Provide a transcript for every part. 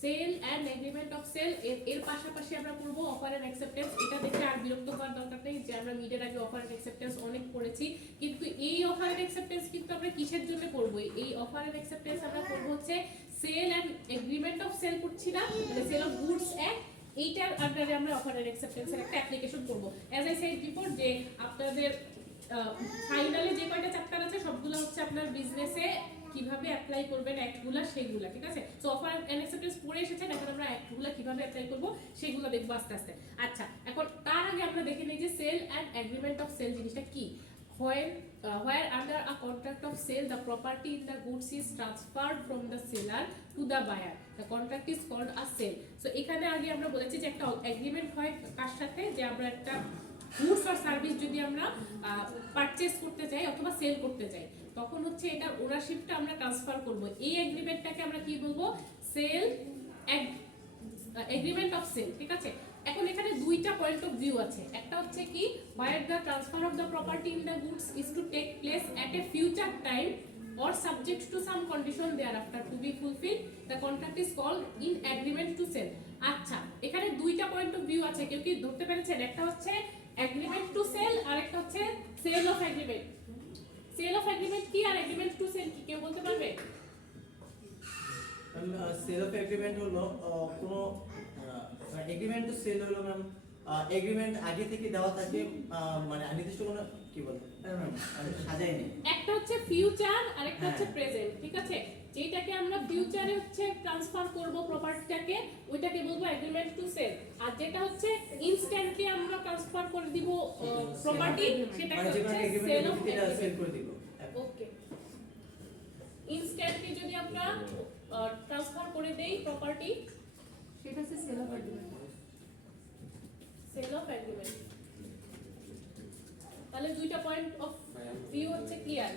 Sell and agreement of sale, এর পাশাপাশি আমরা করব অফার এন্ড অ্যাকসেপ্টেন্স। এটা দেখে আর বিরক্ত হওয়ার দরকার নেই যে আমরা মিডের আগে অফার এন্ড অ্যাকসেপ্টেন্স অনেক পড়েছি, কিন্তু এই অফার এন্ড অ্যাকসেপ্টেন্স কিন্তু আমরা কিসের জন্য করব? এই অফার এন্ড অ্যাকসেপ্টেন্স আমরা করব হচ্ছে sale and agreement of sale করছি না, মানে সেল অফ গুডস অ্যান্ড এইটার আন্ডারে আমরা অফার এন্ড অ্যাকসেপ্টেন্সের একটা অ্যাপ্লিকেশন করব। অ্যাজ আই সেড বিফোর যে আপনাদের ফাইনালি যে কয়টা চ্যাপ্টার আছে সবগুলো হচ্ছে আপনার বিজনেসে কিভাবে অ্যাপ্লাই করবেন অ্যাক্টগুলা সেগুলা, ঠিক আছে? সো অফার এন্ড অ্যাকসেপ্টেন্স পড়ে এসেছেন, এখন আমরা অ্যাক্টগুলা কিভাবে অ্যাপ্লাই করব সেগুলো দেখব আস্তে আস্তে। আচ্ছা, এখন তার আগে আমরা দেখে নিই যে sale and agreement of sale জিনিসটা কি। Where under a contract of sale the property in the goods is transferred from the seller to the buyer, the contract is called a sale. So এখানে আগে আমরা বলেছি যে একটা agreement হয় কার সাথে, যে আমরা একটা গুডস অর সার্ভিস যদি আমরা পারচেজ করতে চাই অথবা সেল করতে চাই, তখন হচ্ছে এটা ওনারশিপটা আমরা ট্রান্সফার করব। এই এগ্রিমেন্টটাকে আমরা কি বলবো? সেল এগ্রিমেন্ট অফ সেল, ঠিক আছে? এখন এখানে দুইটা পয়েন্ট অফ ভিউ আছে। একটা হচ্ছে কি, where the transfer of the property in the goods is to take place at a future time or subject to some condition thereafter to be fulfilled, the contract is called in agreement to sell. আচ্ছা, এখানে দুইটা point of view আছে, কেউ কি ধরতে পেরেছেন? একটা হচ্ছে এগ্রিমেন্ট টু সেল আর একটা হচ্ছে sale of agreement. Sale of agreement কি আর এগ্রিমেন্ট টু সেল কি, কেউ বলতে পারবে? সেল অফ এগ্রিমেন্ট হলো কোনো এগ্রিমেন্ট টু সেল হলো ম্যাম এগ্রিমেন্ট আগে থেকে দেওয়া থাকে, মানে নির্দিষ্ট কোনো কি বলতে সাজাই নেই। একটা হচ্ছে ফিউচার আর একটা হচ্ছে প্রেজেন্ট, ঠিক আছে? যেটাকে আমরা ফিউচারে হচ্ছে ট্রান্সফার করব প্রপার্টিটাকে, ওইটাকে বলবো এগ্রিমেন্ট টু সেল। আর যেটা হচ্ছে ইনস্ট্যান্টলি আমরা ট্রান্সফার করে দিব প্রপার্টি, সেটাকে হচ্ছে সেল অফ সেল করে দিব। ওকে, ইনস্ট্যান্টলি যদি আমরা ট্রান্সফার করে দেই প্রপার্টি, সেটা হচ্ছে sale of agreement. Sale of agreement. তাহলে দুইটা পয়েন্ট অফ ভিউ হচ্ছে ক্লিয়ার।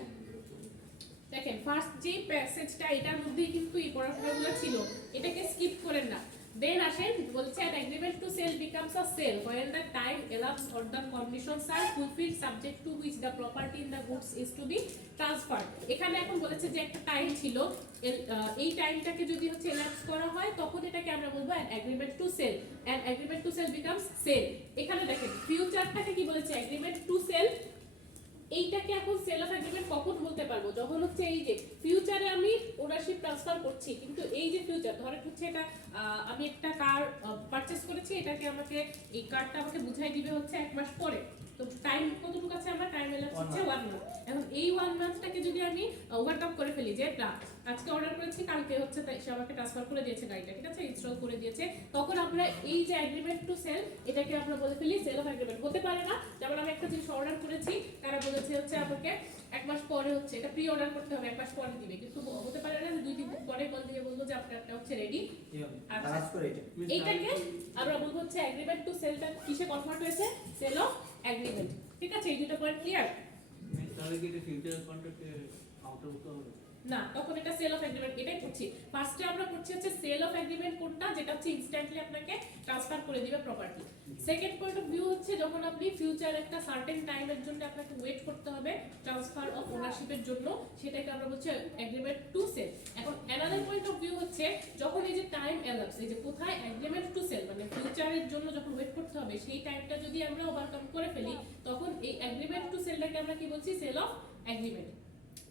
দেখেন ফার্স্ট যে প্যাসেজটা, এটার মধ্যেই কিন্তু এই পড়াশোনাগুলো ছিল, এটাকে স্কিপ করেন না। দেন আসেন বলছে an agreement to sell becomes a sale when the time elapsed or the conditions are fulfilled subject to which the property in the goods is to be transferred. এখানে এখন বলেছে যে একটা টাইম ছিল, এই টাইমটাকে যদি হচ্ছে elapse করা হয় তখন এটাকে আমরা বলবো an agreement to sell. An agreement to sell becomes sale. এখানে দেখেন ফিউচারটাকে কি বলেছে? agreement to sell। এইটাকে এখন সেল অফ এগ্রিমেন্ট কখন বলতে পারবো? যখন হচ্ছে এই যে ফিউচারে আমি ওনারশিপ ট্রান্সফার করছি, কিন্তু এই যে ফিউচার ধরেন হচ্ছে এটা আমি একটা কার পারচেজ করেছি, এটাকে আমাকে এই কারটা আমাকে বুঝাই দিবে হচ্ছে 1 মাস পরে। তো টাইম কতটুকু আছে? আমরা টাইম এলাকা হচ্ছে 1 মান্থ। এখন এই 1 মান্থটাকে যদি আমি ওভারকাম করে ফেলি, যে আজকে অর্ডার করেছি, কালকে হচ্ছে সে আমাকে ট্রান্সফার করে দিয়েছে গাড়িটা, ঠিক আছে, ইনস্টল করে দিয়েছে, তখন আমরা এই যে এগ্রিমেন্ট টু সেল, এটাকে আমরা বলে ফেলি সেল অফ এগ্রিমেন্ট। হতে পারে না যেমন আমি একটা জিনিস অর্ডার করেছি, তারা বলেছে হচ্ছে আমাকে 1 মাস পরে হচ্ছে এটা প্রি অর্ডার করতে হবে, 1 মাস পরে দিবে, কিন্তু হতে পারে না যে 2-3 দিন পরে কল দিয়ে বলবো যে আপনারটা হচ্ছে রেডি। এইটাকে আমরা বলবো হচ্ছে এগ্রিমেন্ট টু সেলটা কিসে কনভার্ট হয়েছে? সেল অফ এগ্রিমেন্ট, ঠিক আছে? এই দুটো পয়েন্ট ক্লিয়ার? তাহলে কি এটা ফিউচার কন্ট্রাক্টে কাউন্টার করতে হবে না, তখন এটা সেল অফ এগ্রিমেন্ট। এটাই করছি ফার্স্টে আমরা করছি হচ্ছে সেল অফ এগ্রিমেন্ট কোডটা, যেটা হচ্ছে ইনস্ট্যান্টলি আপনাকে ট্রান্সফার করে দিবে property. Second point of view হচ্ছে যখন আপনি ফিউচার একটা সার্টেন টাইমের জন্য আপনাকে ওয়েট করতে হবে ট্রান্সফার অফ ওনারশিপের জন্য, সেটাকে আমরা বলছি এগ্রিমেন্ট টু সেল। এখন অ্যানাদার পয়েন্ট অফ ভিউ হচ্ছে যখন এই যে টাইম এলাপস, এই যে কোথায় এগ্রিমেন্ট টু সেল মানে ফিউচারের জন্য যখন ওয়েট করতে হবে, সেই টাইমটা যদি আমরা ওভারকাম করে ফেলি, তখন এই এগ্রিমেন্ট টু সেলটাকে আমরা কি বলছি? Sale of agreement.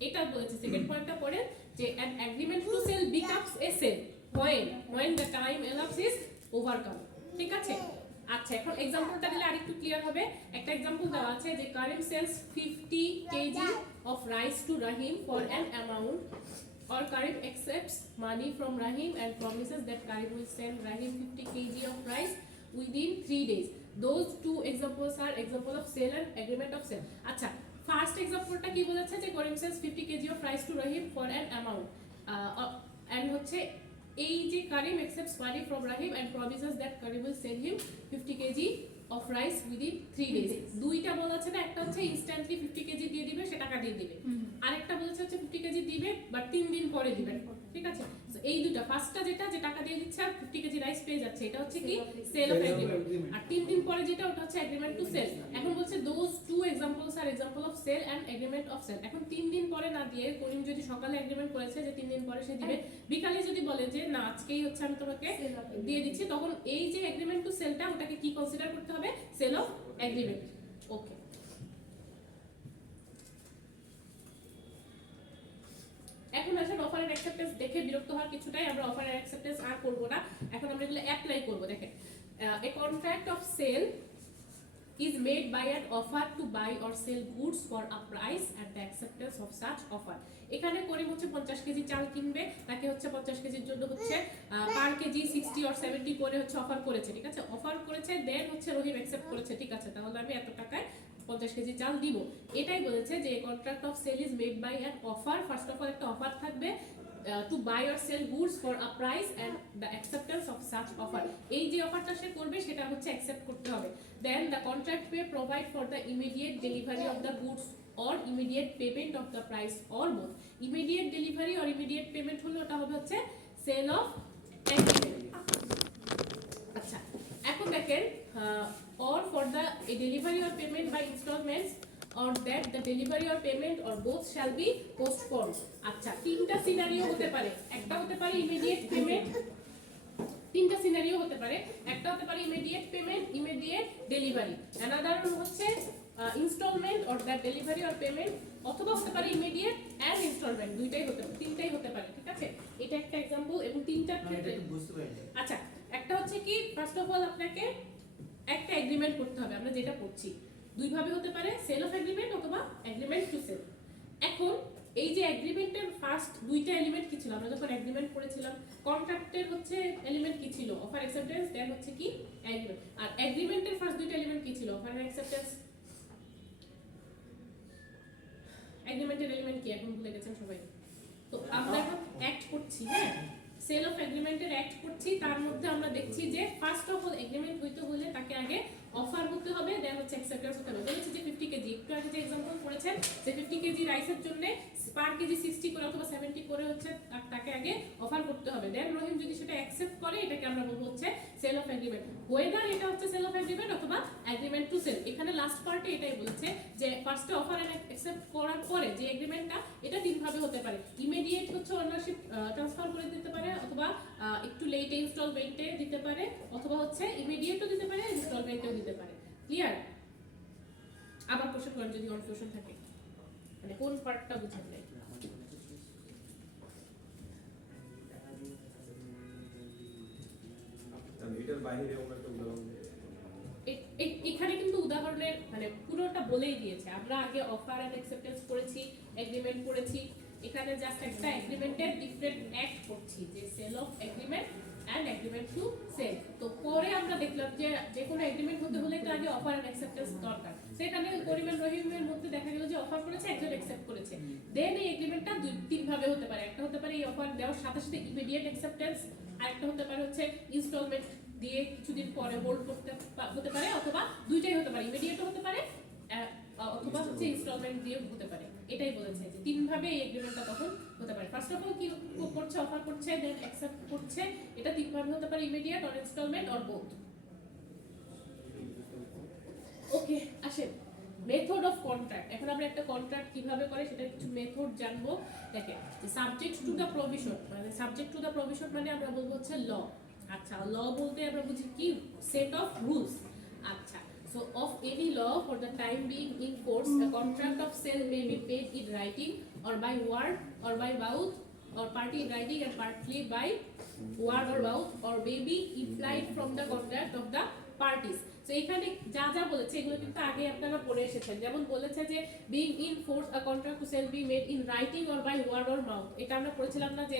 এটা বলেছে সেকেন্ড পয়েন্টটা পড়ে যে an agreement to sell becomes a sale when the time elapsed is overcome, ঠিক আছে? আচ্ছা, এখন एग्जांपलটা দিলে আরেকটু ক্লিয়ার হবে। একটা एग्जांपल দেওয়া আছে যে Karim sells 50 kg of rice to Rahim for an amount, or Karim accepts money from Rahim and promises that Karim will send Rahim 50 kg of rice within 3 days. Those two examples are example of sale and agreement of sale. আচ্ছা, first एग्जांपलটা কি বলেছে? যে Karim sells 50 kg of rice to Rahim for an amount, and হচ্ছে এই যে Karim accepts money from Rahim and promises that Karim will send him 50 kg of rice within 3 days. দুইটা বলেছে না, একটা হচ্ছে ইনস্ট্যান্টলি 50 kg দিয়ে দিবে, সে টাকা দিয়ে দিবে, আরেকটা বলেছে হচ্ছে 50 kg দিবে বাট 3 দিন পরে দিবে। ঠিক আছে? So, এই দুটো ফার্স্টটা যেটা যে টাকা দিয়ে দিচ্ছে আর 50 কেজি রাইস পেয়ে যাচ্ছে, এটা হচ্ছে কি সেল অফ এগ্রিমেন্ট। আর 3 দিন পরে যেটা ওটা হচ্ছে এগ্রিমেন্ট টু সেল। এখন বলছে দোজ টু এক্সাম্পলস আর example of sale and agreement of sale. এখন 3 দিন পরে না দিয়ে করিম যদি সকালে এগ্রিমেন্ট করেছে যে 3 দিন পরে সে দিবে, বিকালে যদি বলে যে না আজকেই হচ্ছে আমি তোমাকে দিয়ে দিচ্ছি, তখন এই যে এগ্রিমেন্ট টু সেলটা ওটাকে কি কনসিডার করতে হবে? Sell of agreement. ওকে, এখন আসেন অফার এন্ড অ্যাকসেপ্টেন্স। দেখে বিরক্ত হওয়ার কিছুটাই, আমরা অফার এন্ড অ্যাকসেপ্টেন্স আর করব না, এখন আমরা এগুলো অ্যাপ্লাই করব। দেখেন, a contract of sale is made by an offer to buy or sell goods for a price and the acceptance of such offer. এখানে করিম হচ্ছে 50 কেজি চাল কিনবে, তাকে হচ্ছে 50 কেজির জন্য হচ্ছে পার কেজি 60 or 70 করে হচ্ছে অফার করেছে, ঠিক আছে? অফার করেছে, দেন হচ্ছে রহিম অ্যাকসেপ্ট করেছে, ঠিক আছে? তাহলে আমি এত টাকায় 50 কেজি চাল দিব। এটাই বলেছে যে contract of sale is made by an offer. First of all একটা অফার থাকবে to buy or sell goods for a price and the acceptance of such offer. এই যে অফারটা সে করবে সেটা হচ্ছে অ্যাকসেপ্ট করতে হবে। Then the contract may provide for the immediate delivery of the goods or immediate payment of the price or both. Immediate delivery or immediate payment হলো ওটা হবে হচ্ছে sale of agreement। আচ্ছা, এখন দেখেন or for the delivery or payment by installments or that the delivery or payment or both shall be postponed. আচ্ছা, তিনটা scenario হতে পারে। একটা হতে পারে ইমিডিয়েট পেমেন্ট, তিনটা সিনারিও হতে পারে। একটা হতে পারে immediate payment, immediate delivery. Another হচ্ছে instalment or that delivery or payment, অথবা হতে পারে ইমিডিয়েট এন্ড ইনস্টলমেন্ট, দুইটাই হতে পারে, তিনটাই হতে পারে, ঠিক আছে? এটা একটা एग्जांपल এবং তিনটা ক্ষেত্রে বুঝতে পারি। আচ্ছা, একটা হচ্ছে কি ফার্স্ট অফ অল আপনাকে একটা এগ্রিমেন্ট করতে হবে, আমরা যেটা করছি দুই ভাবে হতে পারে, সেল অফ এগ্রিমেন্ট অথবা এগ্রিমেন্ট টু সেল। এখন এই যে এগ্রিমেন্টের ফার্স্ট দুইটা এলিমেন্ট কি ছিল? আমরা যখন এগ্রিমেন্ট করেছিলাম কন্ট্রাক্টের হচ্ছে এলিমেন্ট কি ছিল? অফার অ্যাকসেপ্টেন্স, দেন হচ্ছে কি এগ্রিমেন্ট। আর এগ্রিমেন্টের ফার্স্ট দুইটা এলিমেন্ট কি ছিল? Offer and acceptance. এগ্রিমেন্টের এলিমেন্ট কি এখন ভুলে গেছেন সবাই? তো আমরা এখন অ্যাক্ট করছি, হ্যাঁ সেল অফ এগ্রিমেন্টের অ্যাক্ট করছি। তার মধ্যে আমরা দেখছি যে ফার্স্ট অফ অল এগ্রিমেন্ট হইতে হলে তাকে আগে অফার হতে হবে, দেন হচ্ছে অ্যাকসেপ্টেন্স হতে হবে। বলেছে যে 50 কেজি, একটু আগে যে एग्जांपल করেছেন যে 50 কেজি রাইসের জন্য পার কেজি 60 করে অথবা 70 করে হচ্ছে তাকে আগে অফার করতে হবে। দেন রহিম যদি সেটা অ্যাকসেপ্ট করে এটাকে আমরা বলবো হচ্ছে সেল অফ এগ্রিমেন্ট। ওয়েদার এটা হচ্ছে সেল অফ এগ্রিমেন্ট অথবা এগ্রিমেন্ট টু সেল। এখানে লাস্ট পার্টে এটাই বলেছে যে ফার্স্টে অফার এন্ড অ্যাকসেপ্ট করার পরে যে এগ্রিমেন্টটা, এটা তিন ভাবে হতে পারে। ইমিডিয়েট হচ্ছে ওনারশিপ ট্রান্সফার করে দিতে পারে, অথবা একটু লেট ইনস্টলমেন্টে দিতে পারে, অথবা হচ্ছে ইমিডিয়েটও দিতে পারে, ইনস্টলমেন্টেও দিতে পারে। ক্লিয়ার? আবার কোশ্চেন করেন যদি কনফিউশন থাকে, মানে কোন পার্টটা বুঝেন নাই। এটার বাইরে আমরা একটা উদাহরণ দিই। এখানে কিন্তু উদাহরণের মানে পুরোটা বলেই দিয়েছে। আমরা আগে অফার এন্ড অ্যাকসেপ্টেন্স করেছি, এগ্রিমেন্ট করেছি, এখানে জাস্ট একটা এগ্রিমেন্টের ডিফারেন্ট অ্যাক্ট করছি যে sale of agreement and agreement to sale. তো পরে আমরা দেখলাম যে যে কোনো এগ্রিমেন্ট হতে হলে তো আগে অফার এন্ড অ্যাকসেপ্টেন্স দরকার। সেখানে করিম এন্ড রহিমের মধ্যে দেখা গেল যে অফার করেছে, একজন অ্যাকসেপ্ট করেছে। দেন এই এগ্রিমেন্টটা দুই তিন ভাবে হতে পারে। একটা হতে পারে এই অফার দেওয়ার সাথে সাথে ইমিডিয়েট অ্যাকসেপ্টেন্স, আর একটা হতে পারে হচ্ছে ইনস্টলমেন্ট দিয়ে কিছুদিন পরে হোল্ড করতে হতে পারে, অথবা দুইটাই হতে পারে, ইমিডিয়েটও হতে পারে অথবা হচ্ছে ইনস্টলমেন্ট দিয়ে হতে পারে। এটাই বলেছে যে তিন ভাবে এই এগ্রিমেন্টটা তখন হতে পারে। ফার্স্ট অফ অল কি করছে? অফার করছে, দেন অ্যাকসেপ্ট করছে, এটা তিন ভাবে হতে পারে, immediate or instalment or both. Okay, আসেন মেথড অফ কন্ট্রাক্ট। এখন আমরা একটা কন্ট্রাক্ট কিভাবে করে সেটা কিছু মেথড জানবো। দেখেন, সাবজেক্ট টু দ্য প্রভিশন, মানে সাবজেক্ট টু দ্য প্রভিশন মানে আমরা বলবো হচ্ছে ল। আচ্ছা, ল বলতে আমরা বুঝি কি? Set of rules. আচ্ছা, so of any law for the time being in force, a contract of sale may be paid in writing or by word or by mouth, or partly in writing and partly by word or mouth, or may be implied from the contract of the parties. So এখানে যা যা বলেছে এগুলো কিন্তু আগে আপনারা পড়ে এসেছেন। যেমন বলেছে যে being in force a contract to sell be made in writing or by word or mouth, এটা আমরা পড়েছিলাম না যে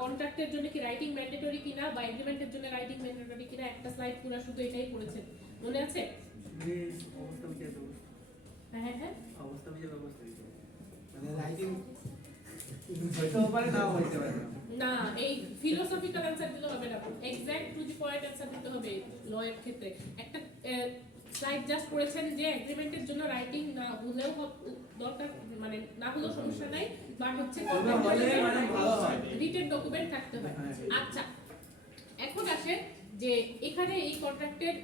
কন্ট্রাক্টের জন্য কি রাইটিং ম্যান্ডেটরি কিনা বা এগ্রিমেন্টের জন্য রাইটিং ম্যান্ডেটরি কিনা। একটা স্লাইড পুরো শুধু এটাই পড়েছেন, মনে আছে? অবস্থা বিচার ব্যবস্থা, হ্যাঁ হ্যাঁ, অবস্থা বিচার ব্যবস্থা মানে রাইটিং হয়তো পারে, নাও হইতে পারে না। না এই ফিলোসফিক্যাল অ্যানসার দিলে হবে না, exact to the point answer দিতে হবে ল এর ক্ষেত্রে। একটা স্লাইড জাস্ট করেছেন যে এগ্রিমেন্টের জন্য রাইটিং না হলেও দরকার, মানে না হলেও সমস্যা নাই, বাট হচ্ছে রিটেন ডকুমেন্ট থাকতে হয়। আচ্ছা, এখন আসে যে এখানে এই কন্ট্রাক্টের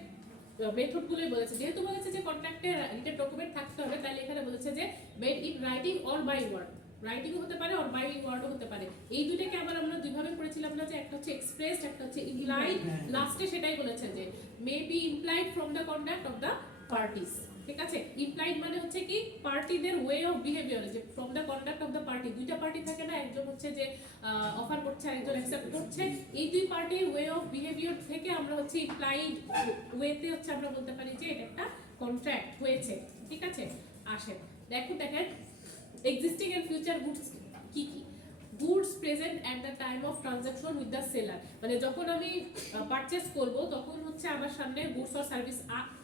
মেথড গুলোই বলেছে, যেহেতু বলেছে যে কন্ট্রাক্টে রিটেন ডকুমেন্ট থাকতে হবে, তাহলে এখানে বলেছে যে made in writing or by word, writing হতে পারে অর বাই ওয়ার্ডও হতে পারে। এই দুইটাকে আবার আমরা দুইভাবে পড়েছিলাম না, যে একটা হচ্ছে এক্সপ্রেসড, একটা হচ্ছে ইমপ্লাইড। লাস্টে সেটাই বলেছে যে may be implied from the conduct of the parties. ঠিক আছে, ইমপ্লাইড মানে হচ্ছে কি পার্টিদের ওয়ে অফ বিহেভিয়ার, যে from the conduct of the party, দুইটা পার্টি থাকে না, একজন হচ্ছে যে অফার করছে আর একজন অ্যাকসেপ্ট করছে, এই দুই পার্টির ওয়ে অফ বিহেভিয়ার থেকে আমরা হচ্ছে ইমপ্লাইড ওয়েতে হচ্ছে আমরা বলতে পারি যে এটা একটা কন্ট্রাক্ট হয়েছে। ঠিক আছে, আসেন দেখেন এক্সিস্টিং এন্ড ফিউচার গুডস কি কি। Goods present at the time of transaction with the seller, মানে যখন আমি পারচেজ করব তখন হচ্ছে আমার সামনে গুডস অর সার্ভিস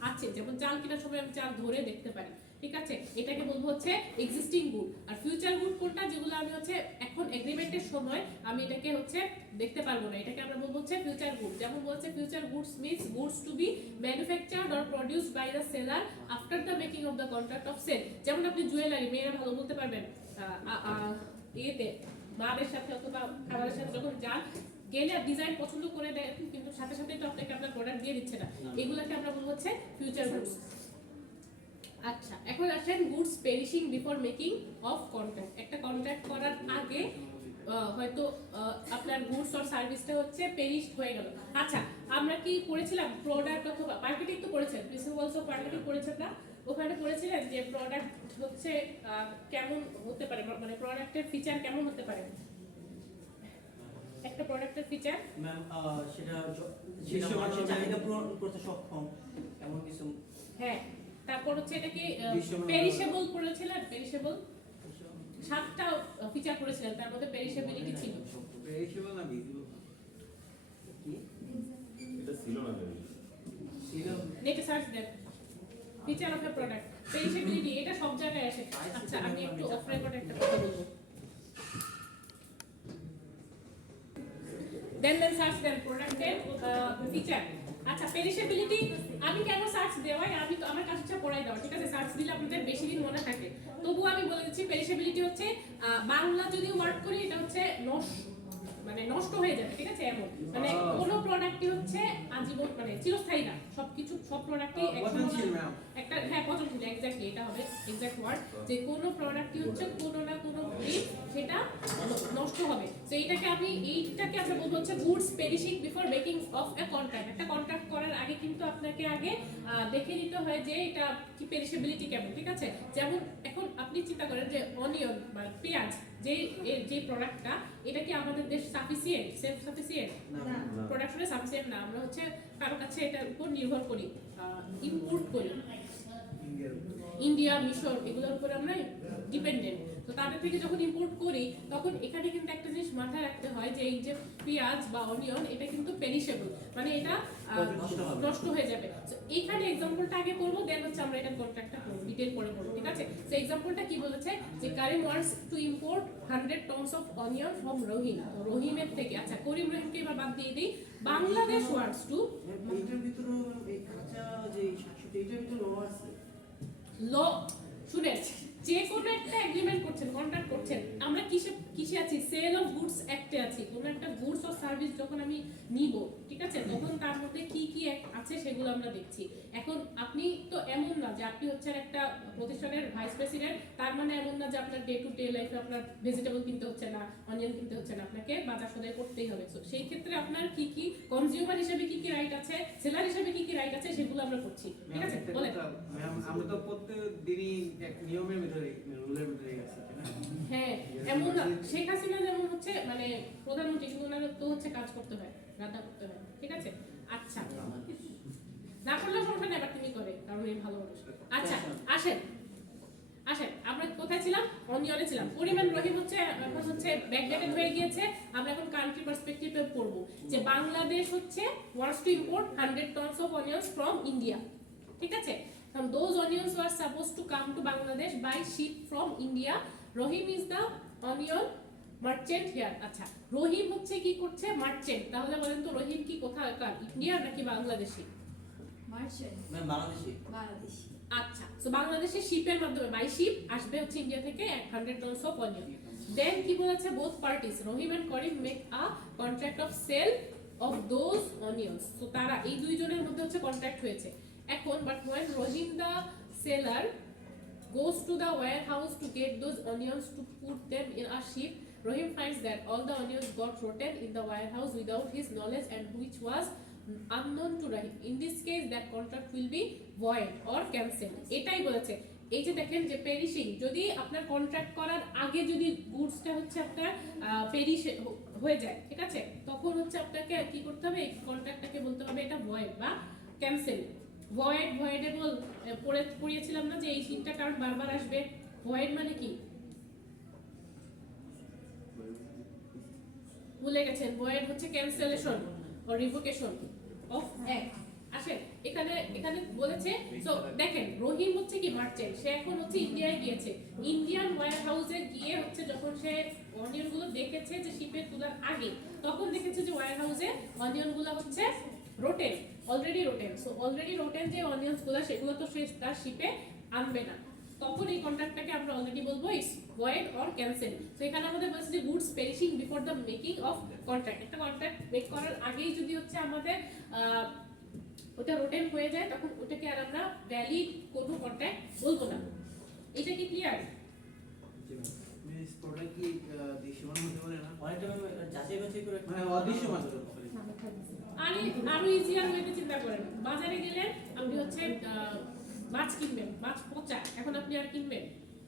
আছে, যেমন চাল কেনার সময় আমি চাল ধরে দেখতে পারি। ঠিক আছে, এটাকে বলবো হচ্ছে এক্সিস্টিং গুড। আর ফিউচার গুড কোনটা, যেগুলো আমি হচ্ছে এখন এগ্রিমেন্টের সময় আমি এটাকে হচ্ছে দেখতে পারবো না, এটাকে আমরা বলবো হচ্ছে ফিউচার গুড। যেমন বলছে future goods means goods to be manufactured or produced by the seller after the making of the contract of sale. যেমন আপনি জুয়েলারি, মেয়েরা ভালো বলতে পারবেন, ইয়েতে মাদের সাথে অথবা খাবারের সাথে যখন যান, গেলে ডিজাইন পছন্দ করে দেয়, কিন্তু সাথে সাথে তো আপনাকে আপনার প্রোডাক্ট দিয়ে দিচ্ছে না, এগুলোকে আমরা বলবো হচ্ছে ফিউচার গুডস। আচ্ছা, এখন আসেন goods perishing before making of contract. একটা কন্ট্রাক্ট করার আগে হয়তো আপনার গুডস অর সার্ভিসটা হচ্ছে পেরিশড হয়ে গেল। আচ্ছা, আমরা কি পড়েছিলাম প্রোডাক্ট অথবা মার্কেটিং তো পড়েছেন, প্রিন্সিপালস অফ মার্কেটিং পড়েছেন না, ওখানে পড়েছিলেন যে প্রোডাক্ট হচ্ছে কেমন হতে পারে, মানে প্রোডাক্টের ফিচার কেমন হতে পারে, একটা প্রোডাক্টের ফিচার ম্যাম সেটা মানুষের চাহিদা পূরণ করতে সক্ষম এমন কিছু। হ্যাঁ, তারপর হচ্ছে এটা কি পেরিশেবল করেছিলেন, পেরিশেবল 7টা ফিচার করেছিলেন, তার মধ্যে পেরিশেবিলিটি ছিল। পেরিশেবল না ভিজিবল কি এটা ছিল না ছিল। নেটে সার্চ দেন feature of a product, perishability, এটা সব জায়গায় আসে। আচ্ছা, আমি একটু অফ রেকর্ড একটা কথা বলবো, দেন সার্চ দেন প্রোডাক্টের ফিচার। আচ্ছা, পেরিশেবিলিটি আমি কেন সার্চ দেওয়াই, আমি তো আমার কাছে পড়াই দাও, ঠিক আছে, সার্চ দিলে আপনাদের বেশি দিন মনে থাকে, তবুও আমি বলে দিচ্ছি পেরিশেবিলিটি হচ্ছে বাংলা যদি ওয়ার্ড করি এটা হচ্ছে মানে নষ্ট হয়ে যাবে। ঠিক আছে, এমন মানে কোনো প্রোডাক্টই হচ্ছে আজীবন, মানে চিরস্থায়ী না, সবকিছু সব প্রোডাক্টই একটা, হ্যাঁ পচনশীল, এক্স্যাক্টলি এটা হবে এক্স্যাক্ট ওয়ার্ড, যে কোনো প্রোডাক্টই হচ্ছে কোনো না কোনো দিন সেটা নষ্ট হবে। তো এইটাকে আমরা বলবো হচ্ছে goods perishing before making of a contract. একটা কন্ট্রাক্ট করার আগে কিন্তু আপনাকে আগে দেখে নিতে হয় যে এটা কি পেরিশেবিলিটি কেমন। ঠিক আছে, যেমন এখন আপনি চিন্তা করেন যে অনিয়ন বা পেঁয়াজ, যে প্রোডাক্টটা, এটা কি আমাদের দেশ সাফিসিয়েন্ট, সেলফ সাফিসিয়েন্ট প্রোডাকশনে সাফিসিয়েন্ট না, আমরা হচ্ছে কারো কাছে এটার উপর নির্ভর করি, ইম্পোর্ট করি, ইন্ডিয়া, মিশর, এগুলোর উপর আমরা ডিপেন্ডেন্ট। তো তাদের থেকে যখন ইম্পোর্ট করি তখন এখানে কিন্তু একটা জিনিস মাথায় রাখতে হয় যে এই যে পেঁয়াজ বা অনিয়ন, এটা কিন্তু পেরিশেবল, মানে এটা নষ্ট হয়ে যাবে। তো এইখানে এক্সাম্পলটা আগে করবো, দেন হচ্ছে আমরা এটা কন্ট্রাক্টটা করবো, ডিটেইল করে করবো। ঠিক আছে, তো এক্সাম্পলটা কি বলেছে যে Karim wants to import 100 tons of onion from Rahim, রহিমের থেকে। আচ্ছা, করিম রহিমকে এবার বাদ দিয়ে দিই, বাংলাদেশ ওয়ান্টস টু, এটার ভিতরে এই কাঁচা যে শাকসবজি এটার ভিতরে ল আছে, ল শুনেন, যে কোনো একটা এগ্রিমেন্ট করছেন, কন্ট্রাক্ট করছেন, আমরা কিসে আছি, সেল অফ গুডস অ্যাক্টে আছি। কোনো একটা গুডস অর সার্ভিস যখন আমি নিব, ঠিক আছে, তখন তার মধ্যে কি কি আছে সেগুলো আমরা দেখছি। এখন আপনি তো এমন না যে আপনি হচ্ছেন একটা প্রতিষ্ঠানের ভাইস প্রেসিডেন্ট, তার মানে এমন না যে আপনার ডে টু ডে লাইফে আপনার ভেজিটেবল কিনতে হচ্ছে না, অনিয়ন কিনতে হচ্ছে না, আপনাকে বাজার সদাই করতেই হবে। তো সেই ক্ষেত্রে আপনার কি কি কনজিউমার হিসেবে কি কি রাইট আছে, সেলার হিসেবে কি কি রাইট আছে, সেগুলো আমরা করছি। ঠিক আছে, বলেন। আমরা তো প্রত্যেক দিনই এক নিয়মের ভিতরে, রুলের ভিতরে আছি। হ্যাঁ, এমন না শেখ হাসিনা যেমন হচ্ছে মানে প্রধানমন্ত্রী, কিন্তু ওনার তো হচ্ছে কাজ করতে হয়, রান্না করতে হয়। ঠিক আছে, আচ্ছা না করলে সমস্যা নেই, আবার তুমি করে, কারণ এই ভালো মানুষ। আচ্ছা, আসেন আমরা কোথায় ছিলাম, অনিয়নে ছিলাম। পরিমাণ রহিম হচ্ছে এখন হচ্ছে ব্যাকডেটেড হয়ে গিয়েছে, আমরা এখন কান্ট্রি পার্সপেক্টিভে পড়বো যে বাংলাদেশ হচ্ছে wants to import 100 tons of onions from India. ঠিক আছে, those onions were supposed to come to Bangladesh by ship from India. Rohim is the onion merchant here. আচ্ছা, রহিম হচ্ছে কি করছে, মার্চেন্ট। তাহলে বলেন তো রহিম কি কোথাকার, ইন্ডিয়া নাকি বাংলাদেশি? Merchant ma'am Bangladeshi Bangladeshi. আচ্ছা, সো বাংলাদেশে শিপের মাধ্যমে বাই শিপ আসবে হচ্ছে ইন্ডিয়া থেকে 100 টনস অফ অনিয়ন। দেন কি বলেছে, both parties Rahim and Karim make a contract of sale of those onions. তো তারা এই দুইজনের মধ্যে হচ্ছে কন্ট্রাক্ট হয়েছে। এখন but when Rahim the seller goes to the warehouse to get those onions to put them in a ship, Rohim finds that all the onions got rotten in the warehouse without his knowledge and which was unknown to Rahim. In this case, that contract will be void or cancelled. এটাই বলেছে। এই যে দেখেন যে পেরিশিং, যদি আপনার contract করার আগে যদি গুডসটা হচ্ছে আপনার পেরিশ হয়ে যায়, ঠিক আছে, তখন হচ্ছে আপনাকে কি করতে হবে, এই কন্ট্রাক্টটাকে বলতে হবে এটা ভয়েড বা ক্যান্সেল। ভয়েড ভয়েডেবল পড়িয়েছিলাম না যে এই তিনটা কারণ বারবার আসবে। ভয়েড মানে কি ভুলে গেছেন? ভয়েড হচ্ছে cancellation or revocation of act. আসেন এখানে এখানে বলেছে, সো দেখেন রহিম হচ্ছে কি মার্চেন্ট, সে এখন হচ্ছে ইন্ডিয়ায় গিয়েছে। ইন্ডিয়ান ওয়্যার হাউসে গিয়ে হচ্ছে যখন সে অনিয়ন গুলো দেখেছে যে শিপে তোলার আগে, তখন দেখেছে যে ওয়্যার হাউসে অনিয়ন গুলো হচ্ছে rotten, already rotten. So already rotten যে অনিয়ন্স গুলো সেগুলো তো সে তার শিপে আনবে না, তখন এই কন্ট্রাক্টটাকে আমরা অলরেডি বলবো ইটস ভয়েড অর ক্যান্সেল। তো এখানে আমাদের বলছে যে goods perishing before the making of contract. একটা কন্ট্রাক্ট মেক করার আগেই যদি হচ্ছে আমাদের ওটা রোটেন হয়ে যায়, তখন ওটাকে আর আমরা ভ্যালিড কোনো কন্ট্রাক্ট বলবো না। এটা কি ক্লিয়ার? মিস প্রোডাক্ট কি দৃশ্যমান হতে পারে না? অনেকটা যাচাই বাছাই করে মানে অদৃশ্যমান হতে পারে। আরো ইজিয়ার ওয়েতে চিন্তা করেন। বাজারে গেলে আপনি হচ্ছে মাছ কিনবেন, মাছ পচা, এখন আপনি আর কিনবেন,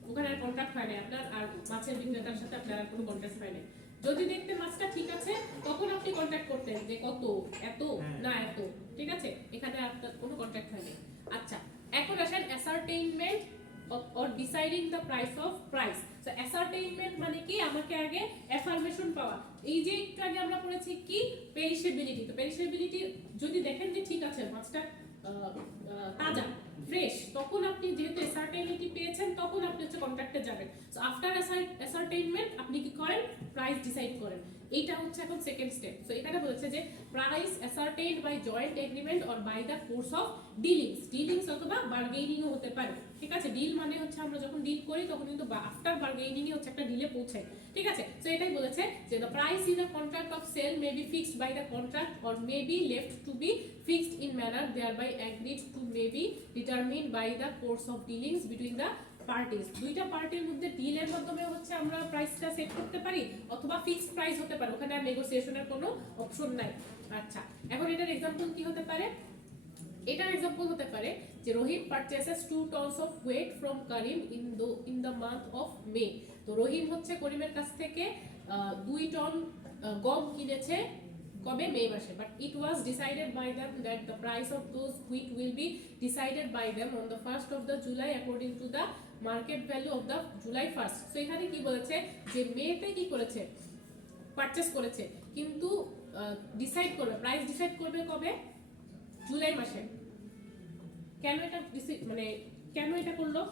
ওখানে আর কন্ট্রাক্ট হয় না আপনার আর মাছের বিক্রেতার সাথে আপনার আর কোনো কন্ট্রাক্ট হয় না। যদি দেখতেন মাছটা ঠিক আছে, তখন আপনি কন্ট্যাক্ট করতেন যে কত, এত না এত, ঠিক আছে, এখানে আপনার কোনো কন্ট্রাক্ট হয় না। আচ্ছা, এখন আসেন অ্যাসারটেইনমেন্ট or deciding the price of price. So ascertainment মানে কি, আমাকে আগে অ্যাফার্মেশন পাওয়া। এই যে একটু আগে আমরা পড়েছি কি পেরিশেবিলিটি। তো পেরিশেবিলিটি যদি দেখেন যে ঠিক আছে মাছটা তাজা ফ্রেশ, তখন আপনি যেহেতু অ্যাসারটেইনিটি পেয়েছেন তখন আপনি হচ্ছে কন্ট্রাক্টে যাবেন। সো আফটার অ্যাসারটেইনমেন্ট আপনি কি করেন, প্রাইস ডিসাইড করেন। এইটা হচ্ছে এখন সেকেন্ড স্টেপ। সো এখানে বলেছে যে price ascertained by joint agreement or by the course of dealings অথবা বার্গেনিংও হতে পারে, ঠিক আছে। ডিল মানে হচ্ছে আমরা যখন ডিল করি তখন কিন্তু আফটার বার্গেনিং এ হচ্ছে একটা ডিলে পৌঁছায়, ঠিক আছে। সো এটাই বলেছে যে the price in a contract of sale may be fixed by the contract or may be left to be fixed in manner thereby agreed to may be determined by the course of dealings between the parties. দুইটা পার্টির মধ্যে ডিলের মাধ্যমে হচ্ছে আমরা প্রাইসটা set করতে পারি, অথবা ফিক্সড প্রাইস হতে পারে, ওখানে আর নেগোসিয়েশনের কোনো অপশন নাই। আচ্ছা, এখন এটার এক্সাম্পল কি হতে পারে? এটার এক্সাম্পল হতে পারে যে রহিম পারচেসেস 2 tons of wheat from Karim in the month of May. তো রহিম হচ্ছে করিমের কাছ থেকে 2 টন গম কিনেছে কবে, মে মাসে। But it was decided by them that the price of those wheat will be decided by them on the 1st of the July according to the market value of the July 1st। So এখানে কি বলেছে যে মেতে কি করেছে, purchase করেছে, কিন্তু decide করবে, প্রাইস ডিসাইড করবে কবে, জুলাই মাসে। কেন এটা মানে কেন এটা করলো?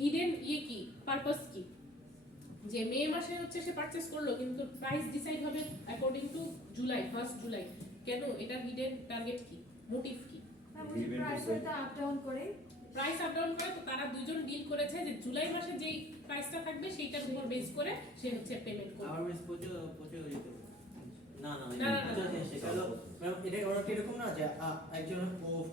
হিডেন কি পারপাস কি, যে মে মাসে হচ্ছে সে পারচেজ করলো কিন্তু প্রাইস ডিসাইড হবে according to July, 1st July. কেন? এটা হিডেন টার্গেট কি, মোটিভ কি? প্রাইস হয়তো আপ ডাউন করে, প্রাইস আপ ডাউন করে। তো তারা দুইজন ডিল করেছে যে জুলাই মাসে যেই প্রাইসটা থাকবে সেইটার উপর বেস করে সে হচ্ছে পেমেন্ট করবে। আবার মিস পচে হয়ে যেতে পারে। না না না, না, না। সেটা হলো ম্যাম, এটা ওরা কিরকম না যে একজন